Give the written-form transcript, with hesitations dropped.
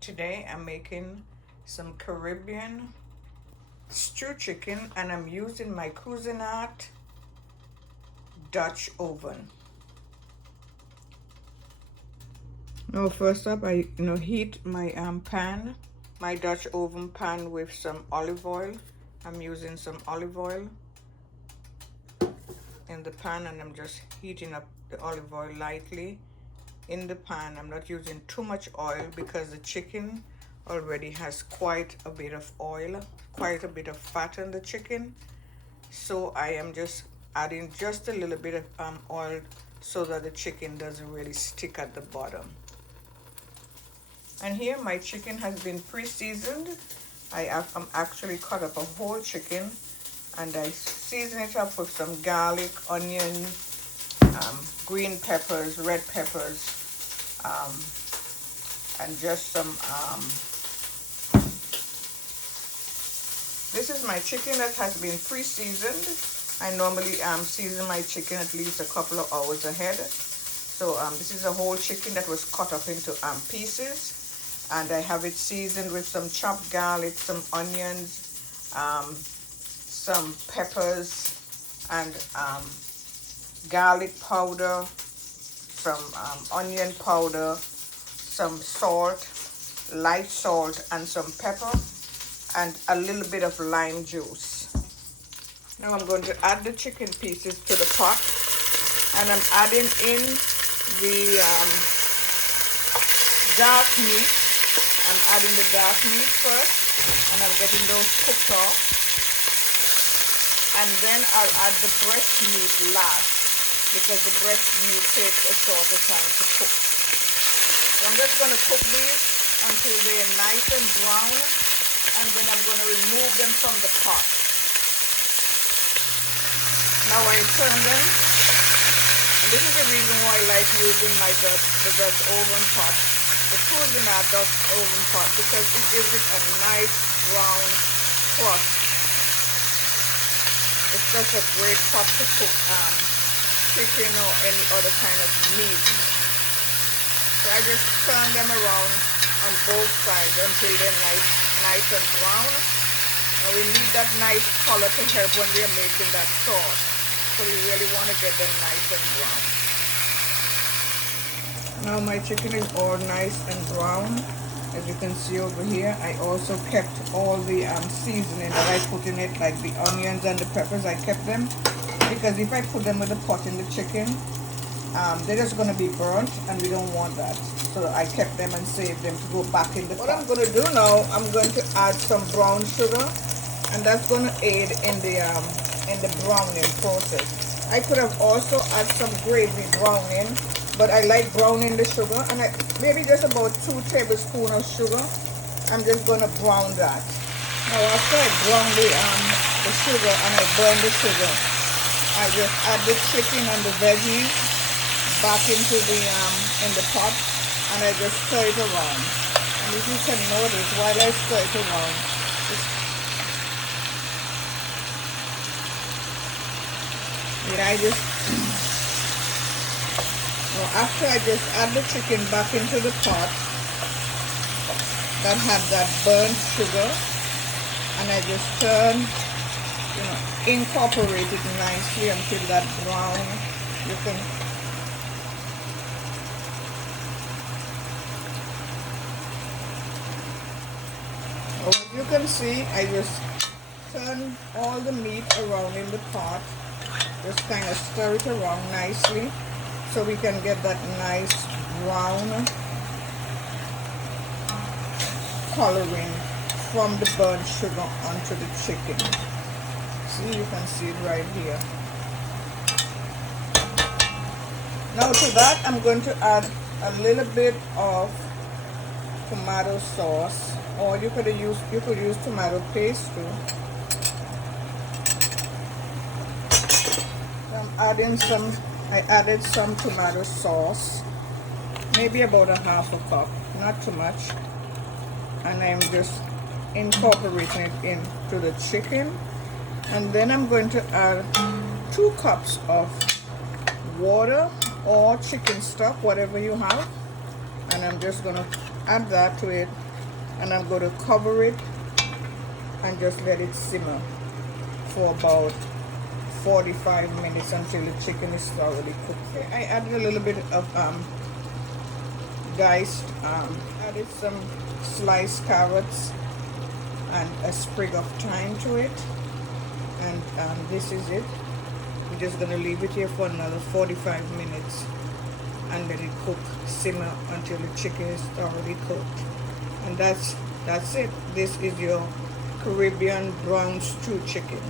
Today I'm making some Caribbean stew chicken and I'm using my Cuisine Dutch oven. Now first up I heat my pan, my Dutch oven pan with some olive oil. I'm using some olive oil in the pan and I'm just heating up the olive oil lightly in the pan. I'm not using too much oil because the chicken already has quite a bit of oil, quite a bit of fat in the chicken. So I am just adding just a little bit of oil so that the chicken doesn't really stick at the bottom. And here my chicken has been pre-seasoned. I'm actually cut up a whole chicken and I season it up with some garlic, onion, green peppers, red peppers, and just some, this is my chicken that has been pre-seasoned. I normally season my chicken at least a couple of hours ahead. So this is a whole chicken that was cut up into pieces. And I have it seasoned with some chopped garlic, some onions, some peppers, and garlic powder, some onion powder, some salt, light salt, and some pepper, and a little bit of lime juice. Now I'm going to add the chicken pieces to the pot, and I'm adding in the dark meat. I'm adding the dark meat first, and I'm getting those cooked off. And then I'll add the breast meat last, because the breast meat takes a shorter time to cook. So I'm just going to cook these until they're nice and brown, and then I'm going to remove them from the pot. Now I turn them, and this is the reason why I like using the Dutch oven pot, the Cuisine Dutch oven pot, because it gives it a nice brown crust. It's just a great pot to cook chicken or any other kind of meat. So I just turn them around on both sides until they're nice and brown. Now we need that nice color to help when we are making that sauce. So we really want to get them nice and brown. Now my chicken is all nice and brown. As you can see over here, I also kept all the seasoning that I put in it, like the onions and the peppers. I kept them because if I put them with the pot in the chicken, they're just going to be burnt, and we don't want that. So I kept them and saved them to go back in the pot. What I'm going to do now, I'm going to add some brown sugar, and that's going to aid in the browning process. I could have also added some gravy browning, but I like browning the sugar, and maybe just about 2 tablespoons of sugar. I'm just going to brown that. Now after I brown the sugar and I burn the sugar, I just add the chicken and the veggies back into in the pot, and I just stir it around. And if you can notice, while I stir it around, after I just add the chicken back into the pot that had that burnt sugar, and I just turn, incorporate it nicely until that brown, as you can see, I just turn all the meat around in the pot, just kind of stir it around nicely, so we can get that nice brown coloring from the burnt sugar onto the chicken. See, you can see it right here. Now to that, I'm going to add a little bit of tomato sauce, or you could use tomato paste too. I added some tomato sauce, maybe about a half a cup, not too much, and I'm just incorporating it into the chicken. And then I'm going to add 2 cups of water or chicken stock, whatever you have, and I'm just going to add that to it And I'm going to cover it and just let it simmer for about 45 minutes until the chicken is thoroughly cooked. Okay, I added a little bit of diced, added some sliced carrots and a sprig of thyme to it, and this is it. We're just going to leave it here for another 45 minutes and let it cook, simmer until the chicken is thoroughly cooked. And that's it. This is your Caribbean brown stew chicken.